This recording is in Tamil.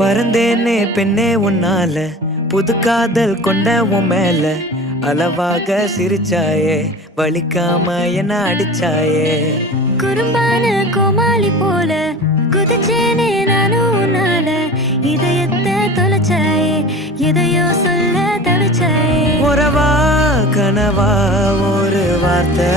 பறந்தேனே பெண்ணே உன்னால புது காதல் கொண்ட உன் மேல அளவாக சிரிச்சாயே வலிக்காம என்ன அடிச்சாயே குறும்பான கோமாளி போல குதிச்சேனே நானும் உன்னால இதயத்தை தொலைச்சாயே எதையோ சொல்ல தவிச்சாயே உறவா கனவா ஒரு வார்த்தை